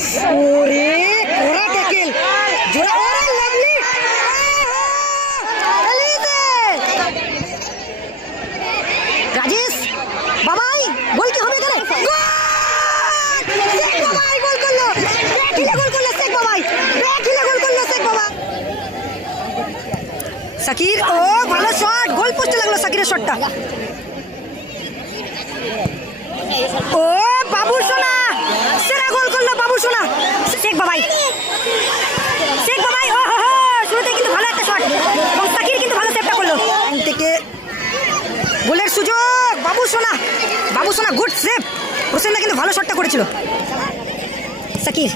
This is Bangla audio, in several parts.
ওরে কোরা ট্যাকেল জোড়া, ওরে লাভলি রাজেশ, বাবাই, গোল কি হবে এখানে? বাবাই গোল করল। ব্যাকিলে গোল করল শেখ বাবাই। ব্যাকিলে গোল করল শেখ বাবা। সাকির, ও, ভালো শট। গোল পোস্টে লাগল সাকিরের শটটা। ও সোনা শেখ বাবাই। শেখ বাবাই ও হো হো শুরুতে কিন্তু ভালো একটা শট সাকির কিন্তু ভালো সেভটা করল। থেকে গোলের সুযোগ। বাবু সোনা বাবু সোনা গুড সেভ হোসেনদা কিন্তু ভালো শটটা করেছিল। সাকির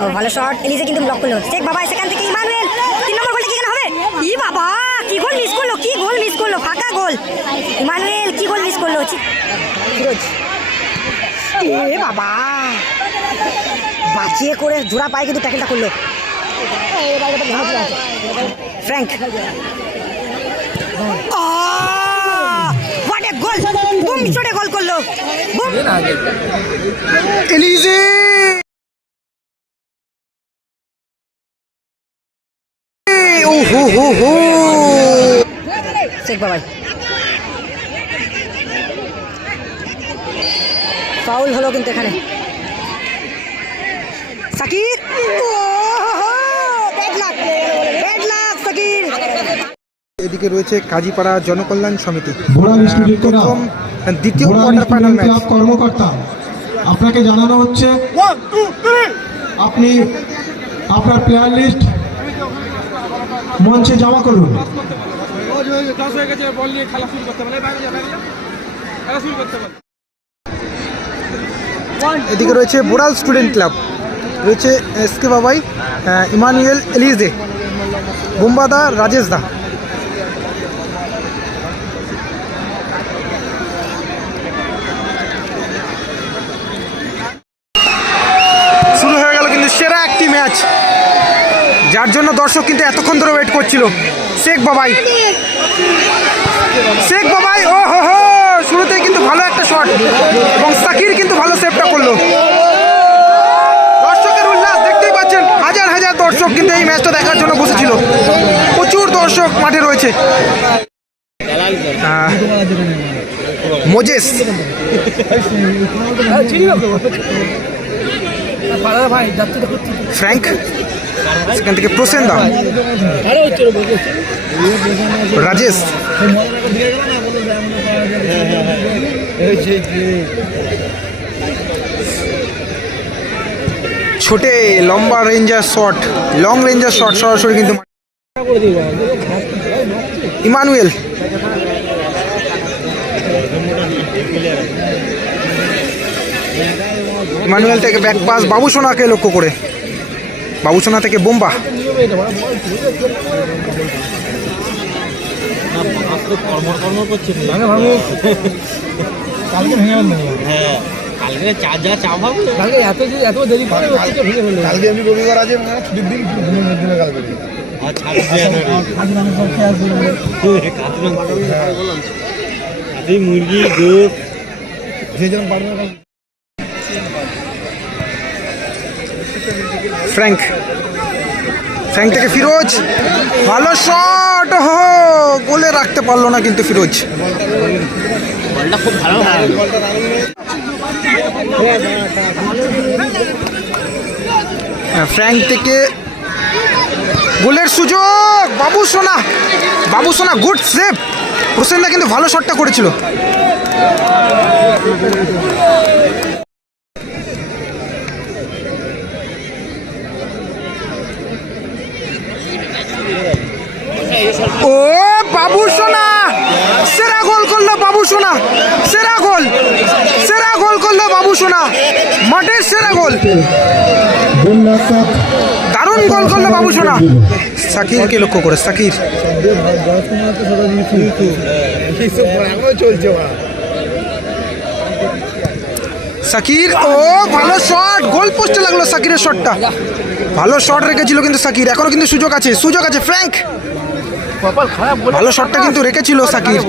ও ভালো শট এলিজে কিন্তু ব্লক করল। শেখ বাবা সেখান থেকে ইমানুয়েল। তিন নম্বর গোলটা কি এখানে হবে? ই বাবা কি গোল মিস করল কি গোল মিস করল? ফাঁকা গোল ইমানুয়েল কি গোল মিস করল? ফিরোজ এ বাবা। বাঁচিয়ে করে জোড়া পায়ে কিন্তু ট্যাকেলটা করল। ফ্র্যাঙ্ক। হোয়াট এ গোল বুম চড়ে গোল করল। বুম। এলিজে ও হো হো হো শেখ বাবাই। ফাউল হলো কিন্তু এখানে। সাকির! এদিকে রয়েছে কাজীপাড়া জনকল্যাণ সমিতি। প্রথম দ্বিতীয় কোয়ার্টার ফাইনাল ম্যাচ ক্লাব কর্মকর্তা আপনাকে জানানো হচ্ছে আপনি আপনার প্লেয়ার লিস্ট মঞ্চে জমা করুন। দশ হয়ে গেছে বল নিয়ে খেলা শুরু করতে পারে বাইরে যা বাইরে যা। খেলা শুরু করতে পারে। এদিকে রয়েছে বোড়াল স্টুডেন্ট ক্লাব, রয়েছে এস কে বাবাই ইমানুয়েল এলিজে, বোম্বাদা রাজেশ দা। শুরু হয়ে গেল কিন্তু সেরা একটি ম্যাচ। যার জন্য দর্শক কিন্তু এতক্ষণ ধরে ওয়েট করছিল। শেখ বাবাই। শেখ বাবাই ও হো হো শুরুতেই কিন্তু ভালো একটা শট এবং সাকির কিন্তু ভালো সেভটা করল। দর্শকের উল্লাস দেখতেই পাচ্ছেন, হাজার হাজার দর্শক কিন্তু এই ম্যাচটা দেখার জন্য বসেছিল। প্রচুর দর্শক মাঠে রয়েছে। মোজেস। ফ্র্যাঙ্ক, সেখান থেকে প্রসেনদা। রাজেশ। ছোটে লম্বা ranger shot long ranger shot সরাসরি কিন্তু ইমানুয়েল। ইমানুয়েল থেকে ব্যাক পাস বাবুসোনাকে লক্ষ্য করে। বাবুসোনা থেকে বোম্বা। কালকে চা যা চা ভাবো। কালকে এত যে এত দেরি করে হচ্ছে ভেঙে ফেলল। কালকে আমি রবিবার আছে ছুটির দিন ঘুমিয়ে মেদিনে কালকে আর ছাব্বিশ জানুয়ারি কাতি মুরগি পারবে ফ্র্যাঙ্ক। ফ্র্যাঙ্ক থেকে ফিরোজ। ভালো শট হো গোলে রাখতে পারল না কিন্তু ফিরোজ। বলটা খুব ভালো ভালো ফ্র্যাঙ্ক থেকে গোলের সুযোগ। বাবু সোনা বাবু সোনা গুড সেভ প্রসেনদা কিন্তু ভালো শটটা করেছিল। ও, বাবু সোনা, সেরা গোল করল বাবু সোনা, সেরা গোল সেরা গোল করল বাবু সোনা মাঠের সেরা গোল। দারুণ গোল করল বাবু সোনা সাকিরকে লক্ষ্য করে, সাকির। সাকির, ও ভালো শট গোল পোস্টে লাগল সাকিরের শটটা ভালো শট রেখেছিল কিন্তু সাকির। এখনও কিন্তু সুযোগ আছে সুযোগ আছে ফ্র্যাঙ্ক ভালো শটটা কিন্তু রেখেছিল সাকির।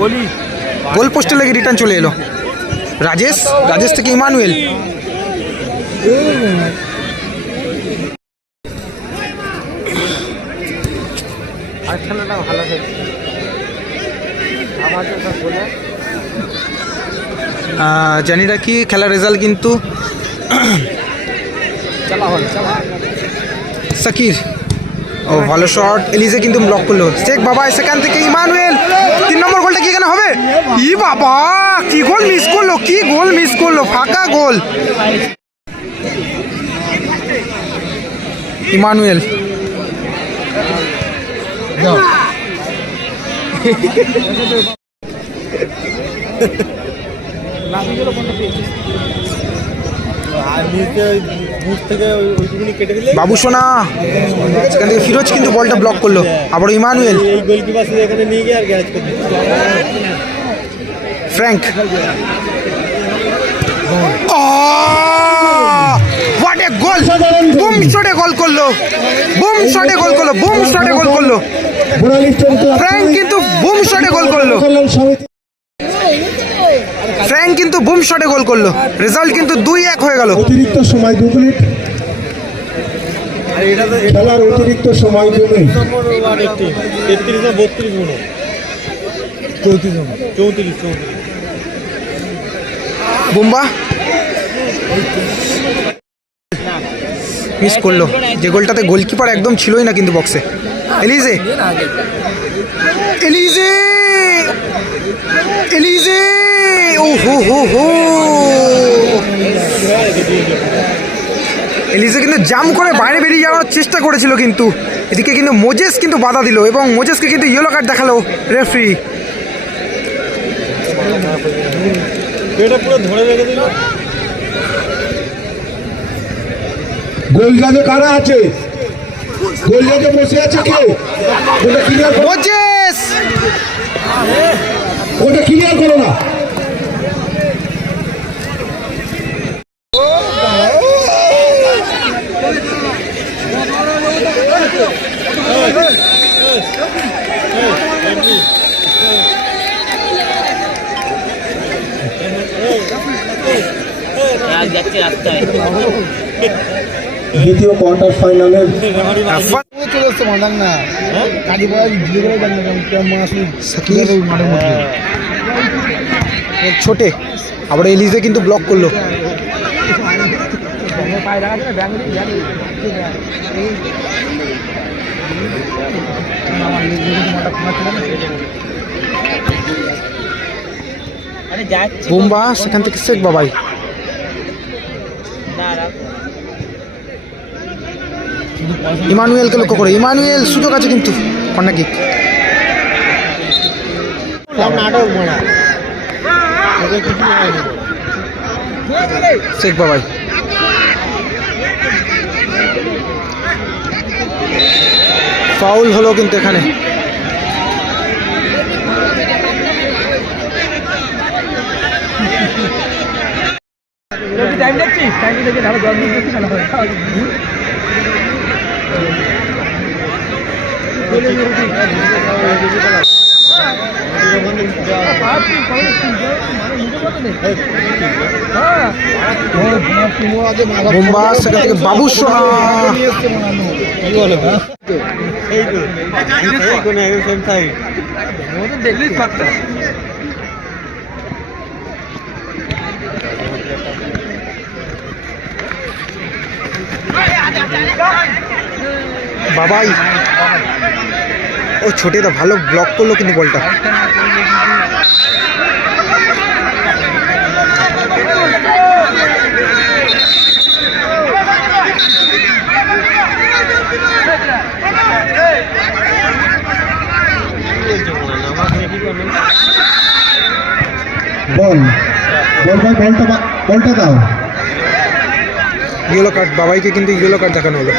গোল পোস্টে লেগে রিটার্ন চলে এলো। রাজেশ? রাজেশ থেকে ইমানুয়েল। ভালো জানি রাখি খেলার রেজাল্ট কিন্তু। সাকির। ও, ভালো শট এলিজে কিন্তু ব্লক করল। শেখ বাবা, সেখান থেকে ইমানুয়েল তিন নম্বর গোলটা কি এখানে হবে? ই বাবা, কি গোল মিস করল, কি গোল মিস করল, ফাঁকা গোল ইমানুয়েল বাবু সোনা সেখান থেকে ফিরোজ কিন্তু বলটা ব্লক করল। আবার Emmanuel. Frank what a goal boom শটে গোল করল। বুম শটে গোল করল বুম শটে গোল করল। ফ্র্যাঙ্ক কিন্তু বুম শটে গোল করল। বুম শটে গোল করল। রেজাল্ট কিন্তু দুই এক হয়ে গেল। অতিরিক্ত সময় দু মিনিট। খেলার অতিরিক্ত সময় দু মিনিট। তেত্রিশ বত্রিশ মনে চৌত্রিশ চৌত্রিশ চৌত্রিশ বুম্বা। মিস করল। যে গোলটাতে গোলকিপার একদম ছিলই না কিন্তু বক্সে এলিজে এলিজে এলিজে ও হো হো হো এলিজে কিন্তু জাম করে বাইরে বেরিয়ে যাওয়ার চেষ্টা করেছিল কিন্তু। এদিকে কিন্তু মোজেস কিন্তু বাধা দিল এবং মোজেসকে কিন্তু ইয়েলো কার্ড দেখাল রেফারি এটা পুরো ধরে রেখে দিল। গোল জাজে কারা আছে? গোল জাজে বসে আছে কে? মোজেস ওটা ক্লিয়ার করো না। দ্বিতীয় কোয়ার্টার ফাইনালের চলে মাদান না। কাজী পাড়া সাকিব মাঠের মধ্যে? ছোটে। আবার এলিজে কিন্তু ব্লক করল। বুম্বা, সেখান থেকে শেখ বাবাই। ইমানুয়েলকে লক্ষ্য করে। ইমানুয়েল সুযোগ আছে কিন্তু কর্নার কিক শেখ বাবাই। ফাউল হলো কিন্তু এখানে। টাইম দেখছিস টাইম দেখে তাহলে জল না বাবাই ও ছোটে তো ভালো ব্লক করল কিন্তু বলটা। বল বল ভাই বলটা বা- বলটা দাও ইয়েলো কার্ড বাবাইকে কিন্তু ইয়েলো কার্ড দেখানো হলো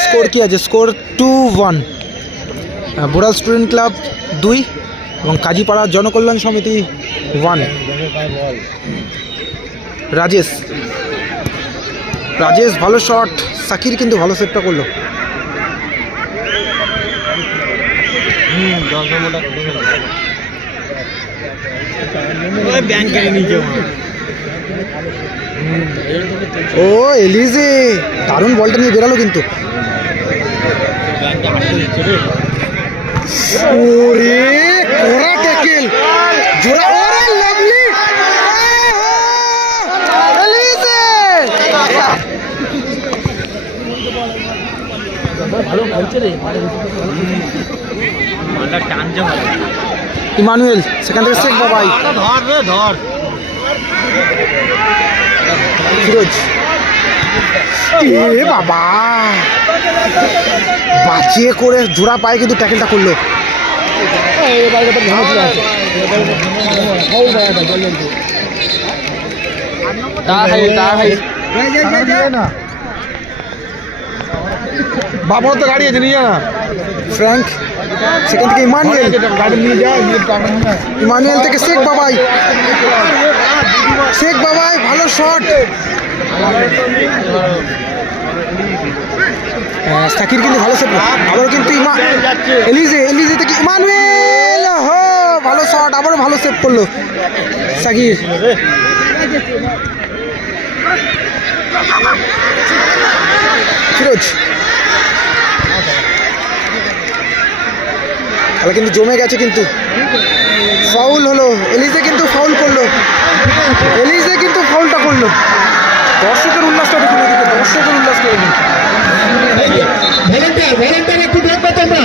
স্কোর কি আছে score two one Boral student club দুই এবং কাজীপাড়া জনকল্যাণ সমিতি ওয়ান রাজেশ। রাজেশ, ভালো শট সাকির কিন্তু ভালো সেটটা করল। ও, এলিজে, দারুণ বলটা নিয়ে বেরালো কিন্তু। ওরে! কোরা ট্যাকেল জোড়া ওরে লাভলি এলিজে মালটা টানছে ভালো ইমানুয়েল সেখান থেকে শেখ বাবাই ধর রে ধর। ফিরোজ। এ বাবা। বাঁচিয়ে করে জোড়া পায়ে কিন্তু ট্যাকেলটা করল। বাবার তো গাড়ি আছে, নিয়ে না। ফ্র্যাঙ্ক, সেখান থেকে ইমানুয়েল। গাড়ি ইমানুয়েল থেকে শেখ বাবাই। শেখ বাবাই, ভালো শট সাকির কিন্তু ভালো সেভ আবার কিন্তু ইমা এলিজে এলিজে থেকে ইমানুয়েল। ভালো শট আবারও ভালো সেভ করল। সাকির ফিরোজ। খেলা কিন্তু জমে গেছে কিন্তু। ফাউল হলো। এলিজে কিন্তু ফাউল করল। এলিজে কিন্তু ফাউলটা করল। দর্শকের উল্লাসটা দেখুন দর্শকের উল্লাসটা দেখুন ভলেন্টিয়ার ভলেন্টিয়ার একটু দেখবে তোমরা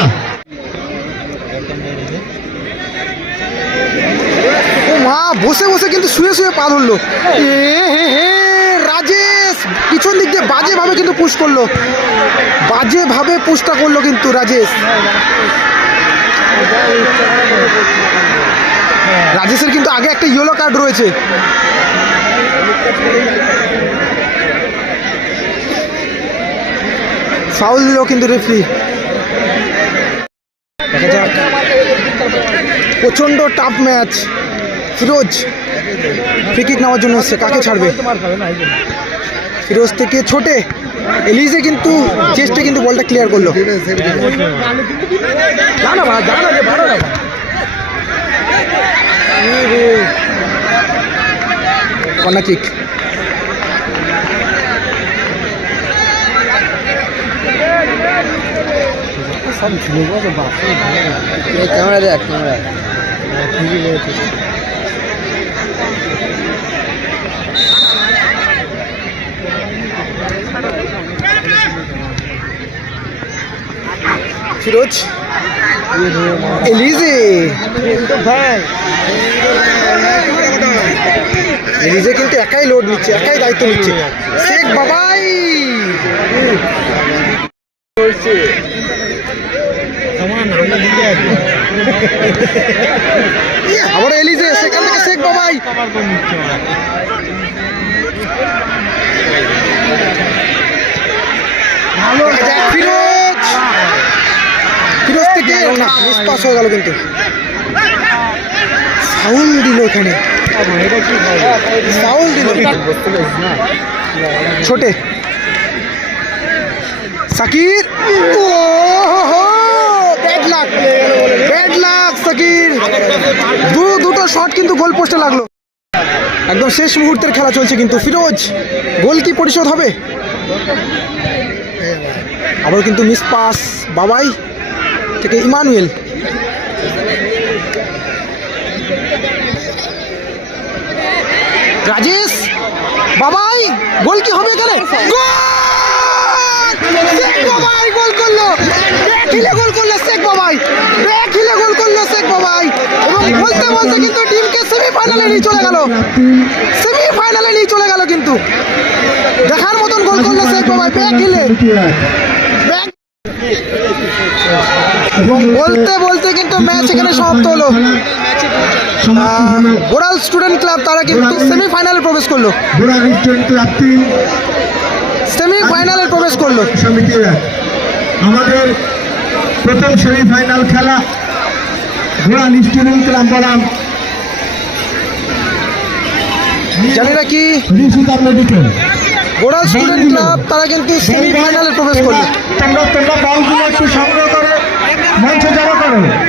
ও মা, বসে বসে কিন্তু শুয়ে শুয়ে পা ধরলো। এ, হে হে, রাজেশ! পিছন দিক দিয়ে বাজেভাবে কিন্তু পুশ করল। বাজেভাবে পুশটা করল কিন্তু রাজেশ। রাজেশের কিন্তু আগে একটা ইয়েলো কার্ড রয়েছে। ফাউল দিল কিন্তু রেফরি প্রচণ্ড টাফ ম্যাচ ফিরোজ ফ্রিকিক নেওয়ার জন্য এসছে কাকে ছাড়বে? ফিরোজ থেকে ছোটে, এলিজে কিন্তু চেস্টে কিন্তু বলটা ক্লিয়ার করল। কিক ক্যামেরা দেখ, ক্যামেরা। ফিরোজ। এলিজে। এলিজে কিন্তু একাই লোড নিচ্ছে একাই দায়িত্ব নিচ্ছে। শেখ বাবাই। আবার এলিজে সেখান থেকে শেখ বাবাই। ফিরোজ। না পাস হয়ে গেল কিন্তু। ফাউল দিল এখানে ফাউল দিল। Chhote. Sakir. Bad luck bad luck Sakir. দু দুটো শট কিন্তু গোল পোস্টে লাগল। একদম শেষ মুহূর্তের খেলা চলছে কিন্তু। ফিরোজ গোল কি পরিশোধ হবে? আবার কিন্তু মিস পাস বাবাই। থেকে ইমানুয়েল। রাজেশ, বাবাই, গোল কি হবে এখানে? বাবাই গোল করল। গোল শেখ বাবাই। গোল শেখ বাবাই। বলতে বলতে টিমকে নিয়ে চলে নিয়ে চলে গেল কিন্তু। দেখার মতন গোল করল শেখ বাবাই। ব্যাক হিলে বলতে বলতে কিন্তু ম্যাচ এখানে সমাপ্ত হলো। বোরাল স্টুডেন্ট ক্লাব তারা কিন্তু সেমিফাইনালে প্রবেশ করল। সেমিফাইনালে প্রবেশ করল। আমাদের প্রথম সেমিফাইনাল খেলা বুড়া স্টুডেন্ট ক্লাব বনাম জানি না কি? বোরাল স্টুডেন্ট ক্লাব তারা কিন্তু সেমিফাইনালে প্রবেশ করল। তোমরা তোমরা মঞ্চে জড়ো করো।